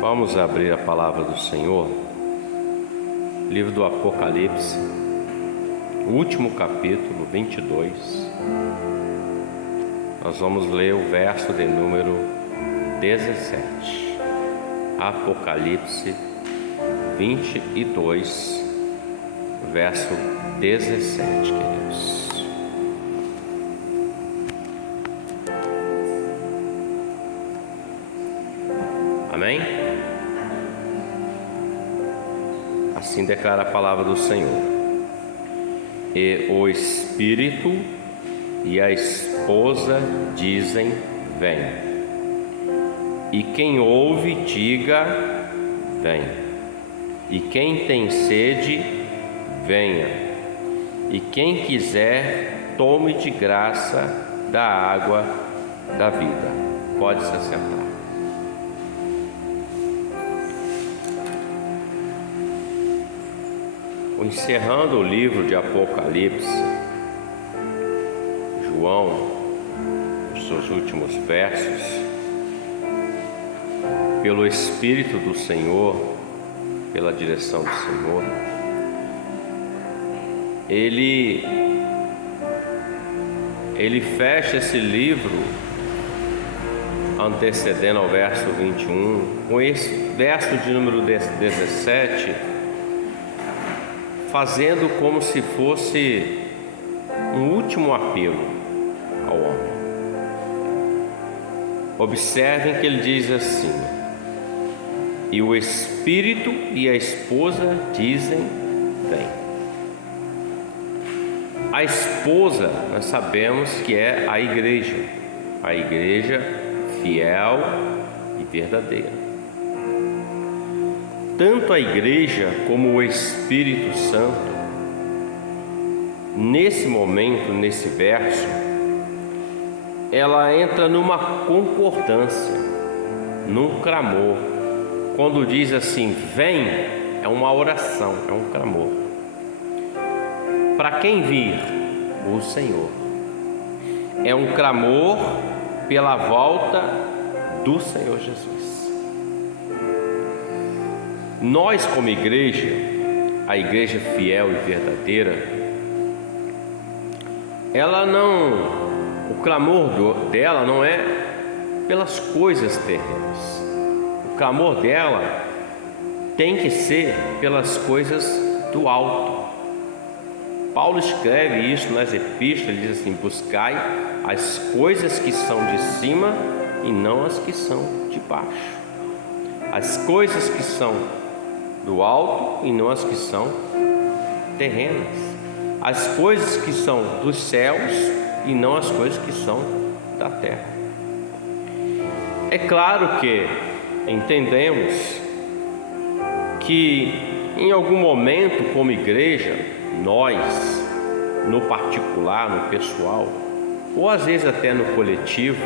Vamos abrir a palavra do Senhor, livro do Apocalipse, último capítulo 22. Nós vamos ler o verso de número 17. Apocalipse 22, verso 17, queridos. Amém? Assim declara a palavra do Senhor. E o Espírito e a esposa dizem: vem. E quem ouve, diga: vem. E quem tem sede, venha. E quem quiser, tome de graça da água da vida. Pode se assentar. Encerrando o livro de Apocalipse, João, os seus últimos versos, pelo Espírito do Senhor, pela direção do Senhor, ele fecha esse livro, antecedendo ao verso 21, com esse verso de número 17, fazendo como se fosse um último apelo ao homem. Observem que ele diz assim: e o Espírito e a esposa dizem: vem. A esposa, nós sabemos que é a igreja fiel e verdadeira. Tanto a igreja como o Espírito Santo, nesse momento, nesse verso, ela entra numa concordância, num clamor. Quando diz assim, vem, é uma oração, é um clamor. Para quem vir? O Senhor. É um clamor pela volta do Senhor Jesus. Nós, como igreja, a igreja fiel e verdadeira, o clamor dela não é pelas coisas terrenas. O clamor dela tem que ser pelas coisas do alto. Paulo escreve isso nas epístolas, ele diz assim: buscai as coisas que são de cima e não as que são de baixo. As coisas que são do alto e não as que são terrenas, as coisas que são dos céus e não as coisas que são da terra. É claro que entendemos que em algum momento, como igreja, nós, no particular, no pessoal, ou às vezes até no coletivo,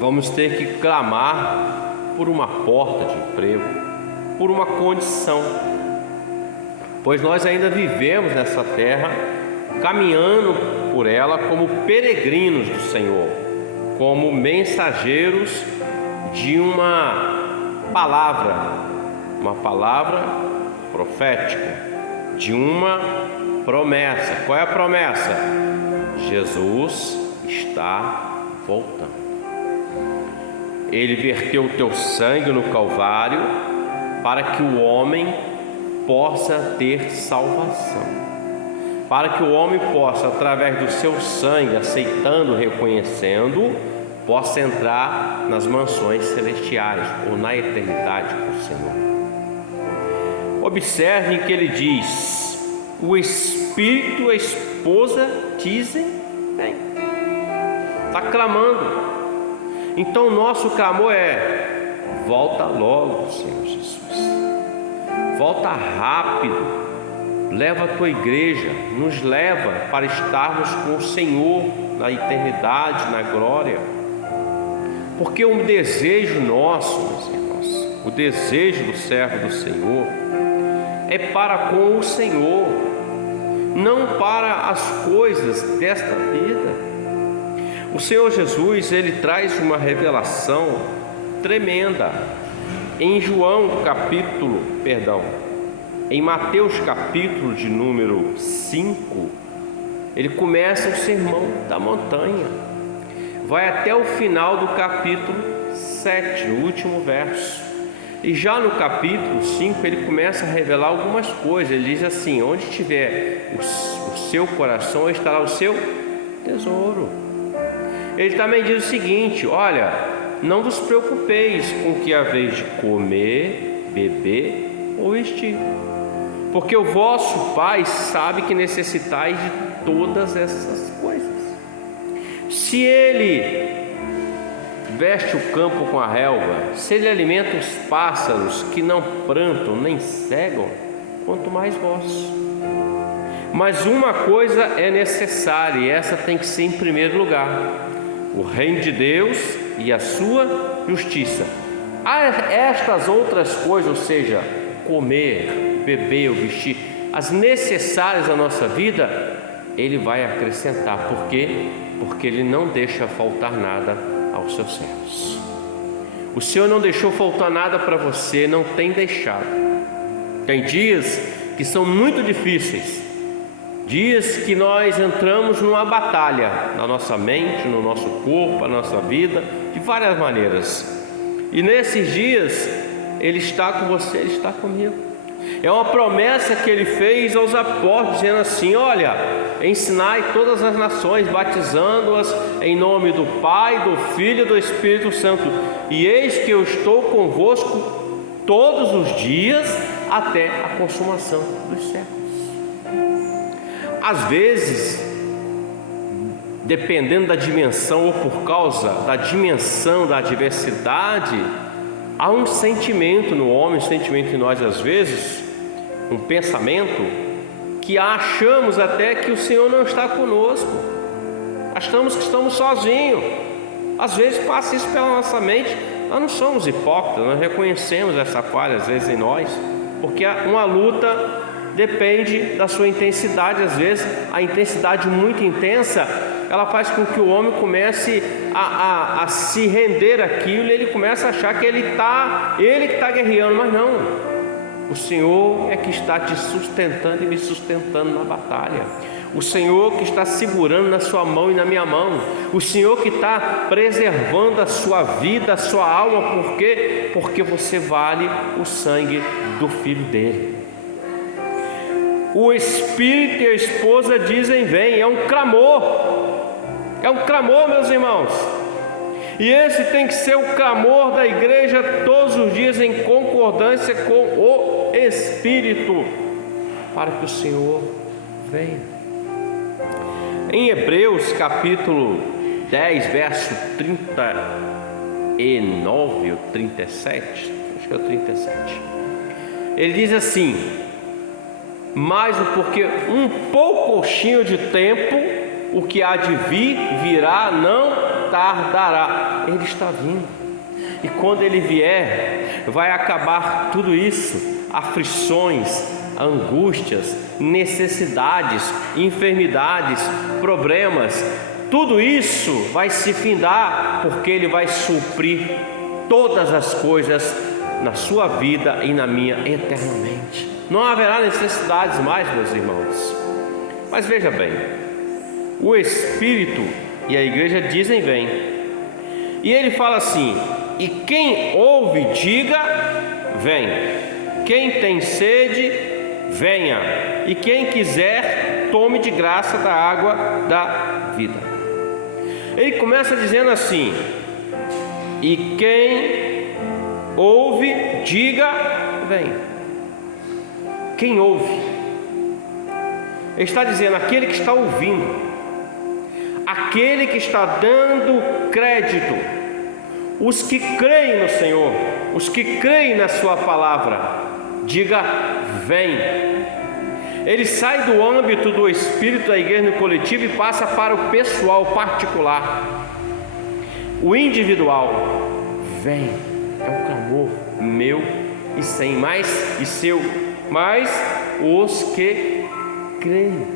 vamos ter que clamar por uma porta de emprego, por uma condição, pois nós ainda vivemos nessa terra, caminhando por ela como peregrinos do Senhor, como mensageiros de uma palavra profética, de uma promessa. Qual é a promessa? Jesus está voltando. Ele verteu o teu sangue no Calvário para que o homem possa ter salvação, para que o homem possa, através do seu sangue, aceitando, reconhecendo, possa entrar nas mansões celestiais ou na eternidade com o Senhor. Observem que ele diz: o Espírito e a esposa dizem: vem. Está clamando. Então o nosso clamor é: volta logo, Senhor Jesus. Volta rápido. Leva a tua igreja, nos leva para estarmos com o Senhor na eternidade, na glória. Porque o desejo nosso, meus irmãos, o desejo do servo do Senhor é para com o Senhor, não para as coisas desta vida. O Senhor Jesus, ele traz uma revelação tremenda. Em Mateus capítulo de número 5, ele começa o sermão da montanha, vai até o final do capítulo 7, no último verso. E já no capítulo 5 ele começa a revelar algumas coisas. Ele diz assim: onde estiver o seu coração, estará o seu tesouro. Ele também diz o seguinte: olha, não vos preocupeis com o que haveis de comer, beber ou vestir, porque o vosso Pai sabe que necessitais de todas essas coisas. Se Ele veste o campo com a relva, se Ele alimenta os pássaros que não prantam nem cegam, quanto mais vós. Mas uma coisa é necessária, e essa tem que ser em primeiro lugar: o reino de Deus e a sua justiça. Estas outras coisas, ou seja, comer, beber ou vestir, as necessárias à nossa vida, Ele vai acrescentar. Por quê? Porque Ele não deixa faltar nada aos seus servos. O Senhor não deixou faltar nada para você, não tem deixado. Tem dias que são muito difíceis, dias que nós entramos numa batalha na nossa mente, no nosso corpo, na nossa vida, de várias maneiras. E nesses dias Ele está com você, Ele está comigo. É uma promessa que Ele fez aos apóstolos, dizendo assim: olha, ensinai todas as nações, batizando-as em nome do Pai, do Filho e do Espírito Santo, e eis que eu estou convosco todos os dias até a consumação dos séculos. Às vezes, dependendo da dimensão ou por causa da dimensão da adversidade, há um sentimento no homem, um sentimento em nós às vezes, um pensamento, que achamos até que o Senhor não está conosco, achamos que estamos sozinhos. Às vezes passa isso pela nossa mente. Nós não somos hipócritas, nós reconhecemos essa falha às vezes em nós, porque uma luta depende da sua intensidade. Às vezes a intensidade muito intensa, ela faz com que o homem comece a se render àquilo, e ele começa a achar que ele que está guerreando, mas não. O Senhor é que está te sustentando e me sustentando na batalha. O Senhor que está segurando na sua mão e na minha mão. O Senhor que está preservando a sua vida, a sua alma. Por quê? Porque você vale o sangue do Filho dele. O Espírito e a esposa dizem: vem. É um clamor. É um clamor, meus irmãos. E esse tem que ser o clamor da igreja todos os dias, em concordância com o Espírito, para que o Senhor venha. Em Hebreus capítulo 10, verso 39 ou 37, acho que é o 37, ele diz assim: mas porque um pouquinho de tempo, o que há de vir, virá, não tardará. Ele está vindo, e quando Ele vier, vai acabar tudo isso, aflições, angústias, necessidades, enfermidades, problemas. Tudo isso vai se findar, porque Ele vai suprir todas as coisas na sua vida e na minha eternamente. Não haverá necessidades mais, meus irmãos. Mas veja bem, o Espírito e a igreja dizem: vem. E ele fala assim: e quem ouve, diga: vem. Quem tem sede, venha. E quem quiser, tome de graça da água da vida. Ele começa dizendo assim: e quem ouve, diga: vem. Quem ouve? Ele está dizendo: aquele que está ouvindo, aquele que está dando crédito, os que creem no Senhor, os que creem na sua palavra, diga: vem. Ele sai do âmbito do Espírito da igreja no coletivo e passa para o pessoal particular, o individual. Vem. É um clamor meu e sem mais e seu, mas os que creem.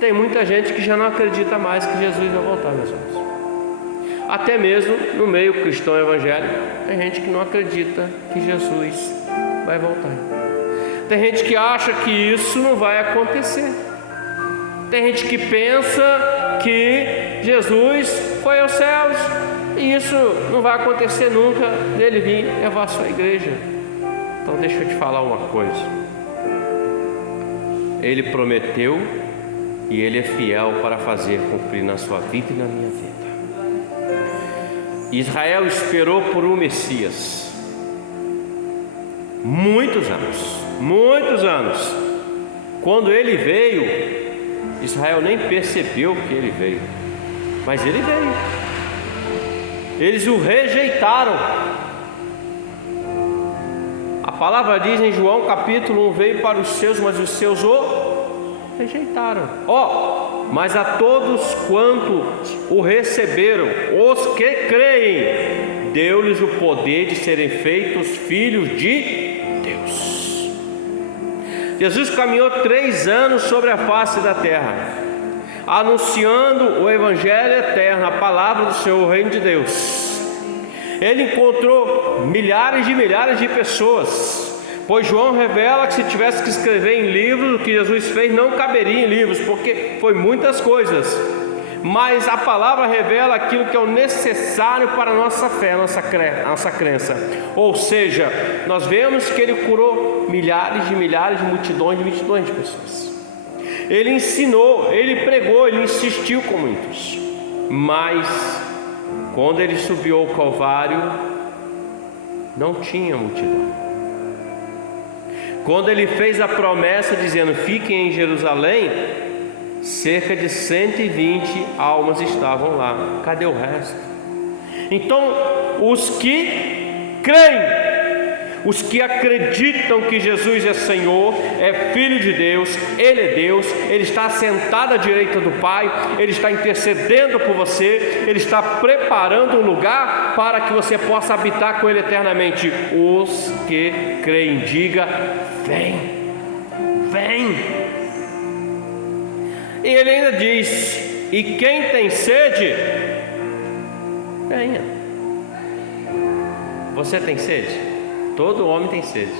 Tem muita gente que já não acredita mais que Jesus vai voltar, meus irmãos. Até mesmo no meio cristão evangélico, tem gente que não acredita que Jesus vai voltar. Tem gente que acha que isso não vai acontecer. Tem gente que pensa que Jesus foi aos céus e isso não vai acontecer nunca dele vir levar a sua igreja. Então deixa eu te falar uma coisa. Ele prometeu e Ele é fiel para fazer cumprir na sua vida e na minha vida. Israel esperou por um Messias muitos anos. Quando ele veio, Israel nem percebeu que ele veio, mas ele veio. Eles o rejeitaram. A palavra diz em João capítulo 1: veio para os seus, mas os seus o rejeitaram. Mas a todos quanto o receberam, os que creem, deu-lhes o poder de serem feitos filhos de Deus. Jesus caminhou 3 anos sobre a face da terra, anunciando o Evangelho eterno, a palavra do Senhor, o reino de Deus. Ele encontrou milhares de pessoas, pois João revela que se tivesse que escrever em livros o que Jesus fez, não caberia em livros, porque foi muitas coisas. Mas a palavra revela aquilo que é o necessário para a nossa fé, a nossa crença. Ou seja, nós vemos que ele curou milhares, multidões de pessoas. Ele ensinou, ele pregou, ele insistiu com muitos. Mas quando ele subiu ao Calvário, não tinha multidão. Quando ele fez a promessa dizendo: fiquem em Jerusalém, cerca de 120 almas estavam lá. Cadê o resto? Então, os que creem, os que acreditam que Jesus é Senhor, é Filho de Deus, Ele está sentado à direita do Pai, Ele está intercedendo por você, Ele está preparando um lugar para que você possa habitar com Ele eternamente. Os que creem, diga: vem. E Ele ainda diz: e quem tem sede, venha. Você tem sede? Todo homem tem sede.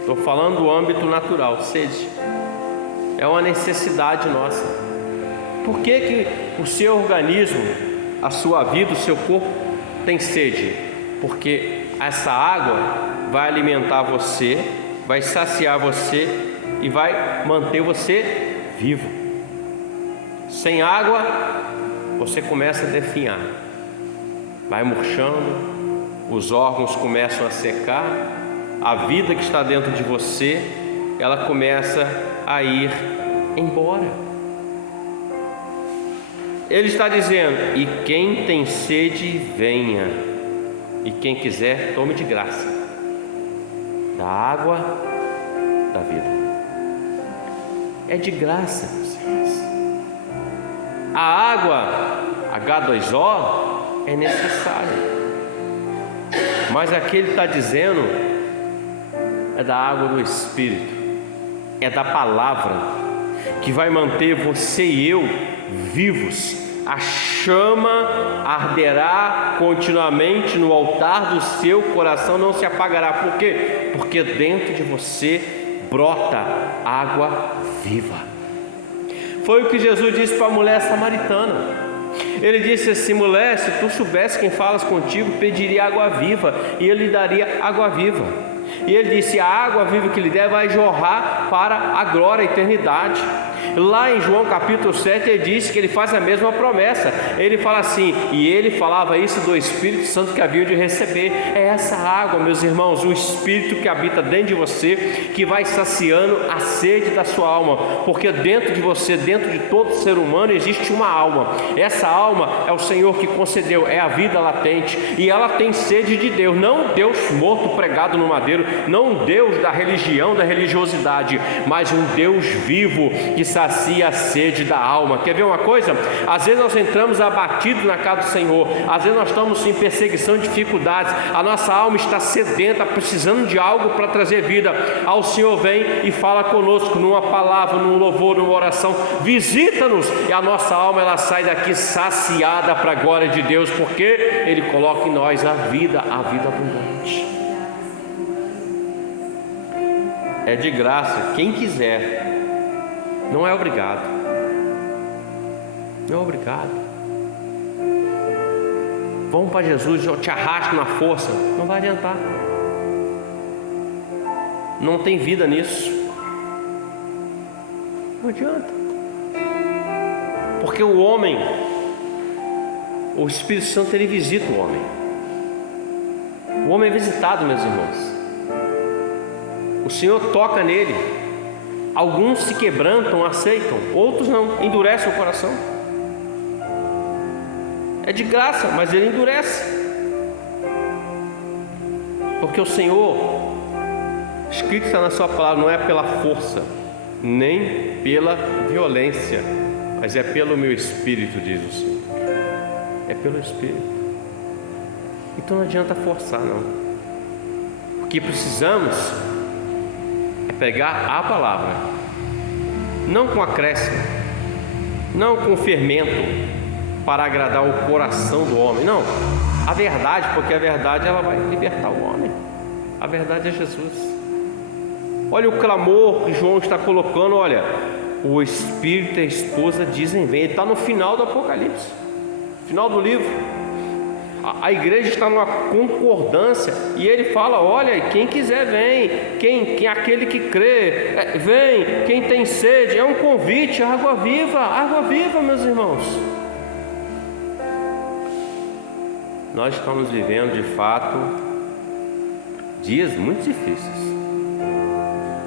Estou falando do âmbito natural. Sede é uma necessidade nossa. Por que o seu organismo, a sua vida, o seu corpo tem sede? Porque essa água vai alimentar você, vai saciar você e vai manter você vivo. Sem água, você começa a definhar, vai murchando, os órgãos começam a secar, a vida que está dentro de você, ela começa a ir embora. Ele está dizendo: e quem tem sede, venha, e quem quiser, tome de graça da água da vida. É de graça, meus irmãos. A água H2O é necessária, mas aqui ele está dizendo é da água do Espírito, é da palavra que vai manter você e eu vivos. A chama arderá continuamente no altar do seu coração, não se apagará. Por quê? Porque dentro de você brota água viva. Foi o que Jesus disse para a mulher samaritana. Ele disse assim: mulher, se tu soubesse quem falas contigo, pediria água viva, e ele lhe daria água viva. E ele disse: a água viva que lhe der vai jorrar para a glória, a eternidade. Lá em João capítulo 7 ele disse que ele faz a mesma promessa. Ele fala assim, e ele falava isso do Espírito Santo que havia de receber. É essa água, meus irmãos, o Espírito que habita dentro de você, que vai saciando a sede da sua alma. Porque dentro de você, dentro de todo ser humano, existe uma alma. Essa alma é o Senhor que concedeu, é a vida latente, e ela tem sede de Deus. Não Deus morto pregado no madeiro, não Deus da religião, da religiosidade, mas um Deus vivo que sacia sacia a sede da alma. Quer ver uma coisa? Às vezes nós entramos abatidos na casa do Senhor, às vezes nós estamos em perseguição, dificuldades, a nossa alma está sedenta, precisando de algo para trazer vida. Ao Senhor vem e fala conosco numa palavra, num louvor, numa oração, visita-nos, e a nossa alma ela sai daqui saciada para a glória de Deus, porque Ele coloca em nós a vida abundante. É de graça, quem quiser, não é obrigado. Não é obrigado. Vamos para Jesus, eu te arrasto na força, não vai adiantar. Não tem vida nisso. Não adianta. Porque o homem, o Espírito Santo, ele visita o homem. O homem é visitado, meus irmãos. O Senhor toca nele. Alguns se quebrantam, aceitam, outros não, endurecem o coração. É de graça, mas ele endurece. Porque o Senhor, escrito está na sua palavra, não é pela força, nem pela violência, mas é pelo meu Espírito, diz o Senhor. É pelo Espírito. Então não adianta forçar, não. O que precisamos é pegar a palavra, não com acréscimo, não com fermento para agradar o coração do homem, não, a verdade, porque a verdade ela vai libertar o homem. A verdade é Jesus. Olha o clamor que João está colocando. Olha, o Espírito e a esposa dizem vem. Ele está no final do Apocalipse, final do livro. A igreja está numa concordância e ele fala: olha, quem quiser vem, quem aquele que crê vem, quem tem sede, é um convite, água viva, meus irmãos. Nós estamos vivendo de fato dias muito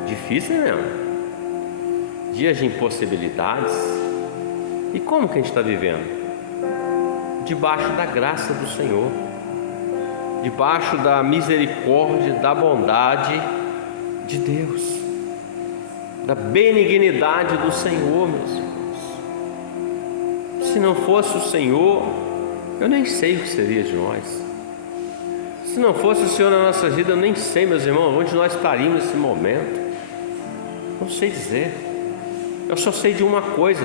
difíceis mesmo, dias de impossibilidades. E como que a gente está vivendo? Debaixo da graça do Senhor, debaixo da misericórdia, da bondade de Deus, da benignidade do Senhor, meus irmãos. Se não fosse o Senhor, eu nem sei o que seria de nós. Se não fosse o Senhor na nossa vida, eu nem sei, meus irmãos, onde nós estaríamos nesse momento. Não sei dizer. Eu só sei de uma coisa: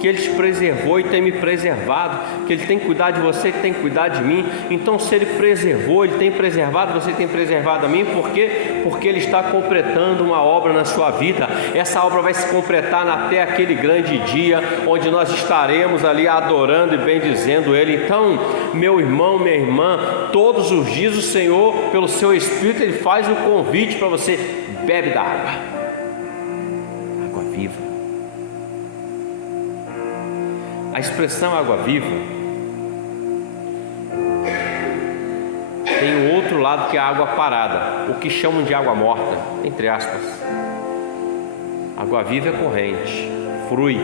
que Ele te preservou e tem me preservado, que Ele tem cuidado de você e tem cuidado de mim. Então, se Ele preservou, Ele tem preservado, você tem preservado a mim, por quê? Porque Ele está completando uma obra na sua vida. Essa obra vai se completar até aquele grande dia, onde nós estaremos ali adorando e bendizendo Ele. Então, meu irmão, minha irmã, todos os dias o Senhor, pelo seu Espírito, Ele faz um convite para você: bebe da água viva. A expressão água viva tem o outro lado, que é a água parada, o que chamam de água morta, entre aspas. Água viva é corrente, flui.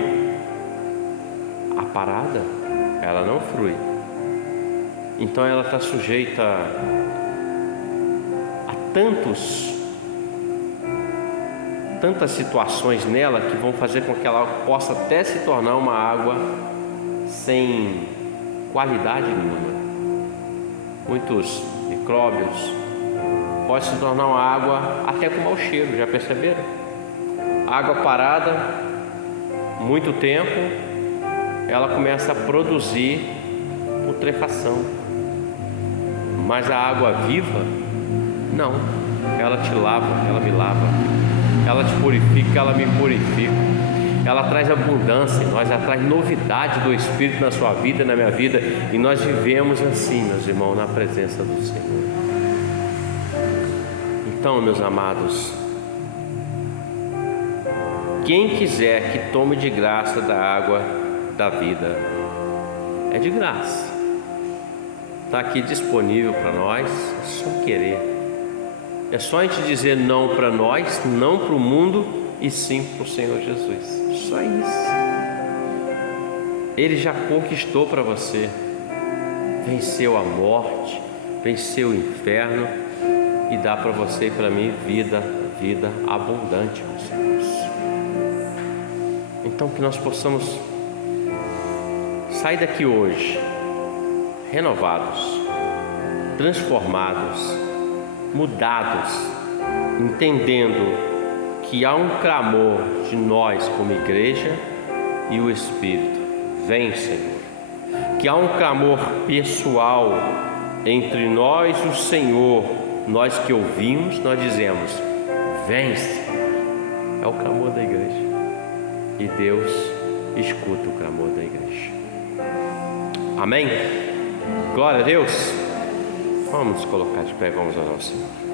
A parada, ela não flui. Então ela está sujeita a tantas situações nela que vão fazer com que ela possa até se tornar uma água sem qualidade nenhuma. Muitos micróbios, pode se tornar uma água até com mau cheiro, já perceberam? Água parada, muito tempo, ela começa a produzir putrefação. Mas a água viva, não, ela te lava, ela me lava, ela te purifica, ela me purifica. Ela traz abundância em nós, ela traz novidade do Espírito na sua vida, na minha vida. E nós vivemos assim, meus irmãos, na presença do Senhor. Então, meus amados, quem quiser que tome de graça da água da vida, é de graça. Está aqui disponível para nós, é só querer. É só a gente dizer não para nós, não para o mundo, e sim para o Senhor Jesus. Só isso. Ele já conquistou para você, venceu a morte, venceu o inferno, e dá para você e para mim vida abundante, meus irmãos. Então que nós possamos sair daqui hoje renovados, transformados, mudados, entendendo que há um clamor de nós como igreja e o Espírito: vem, Senhor. Que há um clamor pessoal entre nós e o Senhor. Nós que ouvimos, nós dizemos: vem, Senhor. É o clamor da igreja, e Deus escuta o clamor da igreja. Amém? Glória a Deus. Vamos nos colocar de pé, vamos orar ao Senhor.